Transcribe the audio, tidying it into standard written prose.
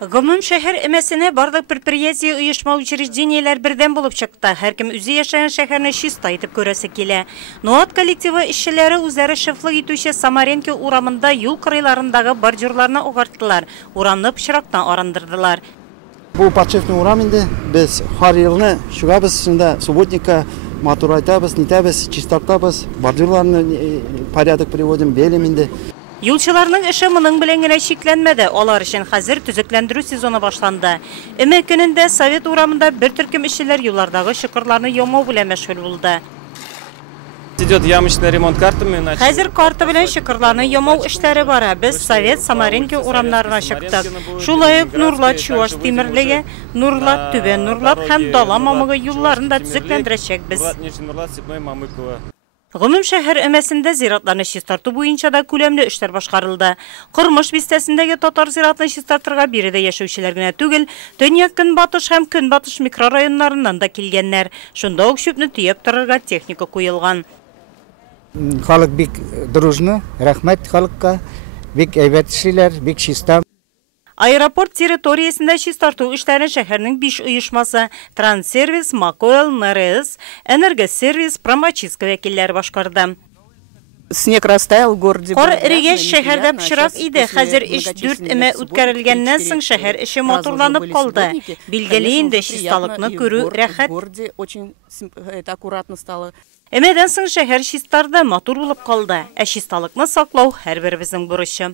Гомум шәһәр эмәсенә барлык предприятие, оешма, учреждениеләр бердән булып чыкты. Һәркем үзе яшәгән шәһәрне чиста итеп күрәсе килә. НОАТ коллективы эшчеләре үзләре шифлык итүче Самаренко урамында юл кырыйларындагы бордюрларны агартты. Урамны пычрактан арындырдылар. Бу подшефный урам инде. Без һәр елны шугабыз шунда субботника мотор айтабыз, нитәбез, чистартабыз, бордюрларны порядок приводим, белем инде. Юлчыларның эше моның белән генә шикләнмәде. Алар өчен хәзер төзекләндерү сезоны башланды. Өмә көнендә Совет урамында бер төркем эшчеләр юллардагы чокырларны ямау белән мәшгуль булды. Идет ямочный ремонт картами. Хәзер карта белән чокырларны ямау эшләре бара. Без Совет, Самаренко урамнарына чыктык. Шулай ук Нурлат Чуаш тимерлеге, Нурлат Түбән Нурлат һәм Дала Мамыгы юлларын да төзекләндерәчәкбез. Гомум шәһәр өмәсендә зиратларны чистарту буенча да күләмле эшләр башкарылды. Кормыш бистәсендәге татар зиратны чистартырга биредә яшәүчеләр генә түгел, Төньяк Көнбатыш һәм Көнбатыш микрорайоннарыннан да килгәннәр. Шунда ук чүпне төяп торырга техника куелган. Халык бик дружны, рәхмәт халыкка, бик әйбәт эшлиләр, бик чиста. Аэропорт территориясендә чистарту эшләрен шәһәрнең 5 оешмасы Транссервис, Макоэл, НРС, Энергосервис, Промочистка вәкилләре башкарды. Снег растаял в городе. Кар эригәч шәһәрдә пычрак иде. Хәзер 3-4 өмә үткәрелгәннән соң шәһәр эше матурланып калды. Билгеле инде чисталыкны күрү рәхәт. Өмәдән соң шәһәр чистарды, матур булып калды. Ә чисталыкны саклау һәрберебезнең бурычы.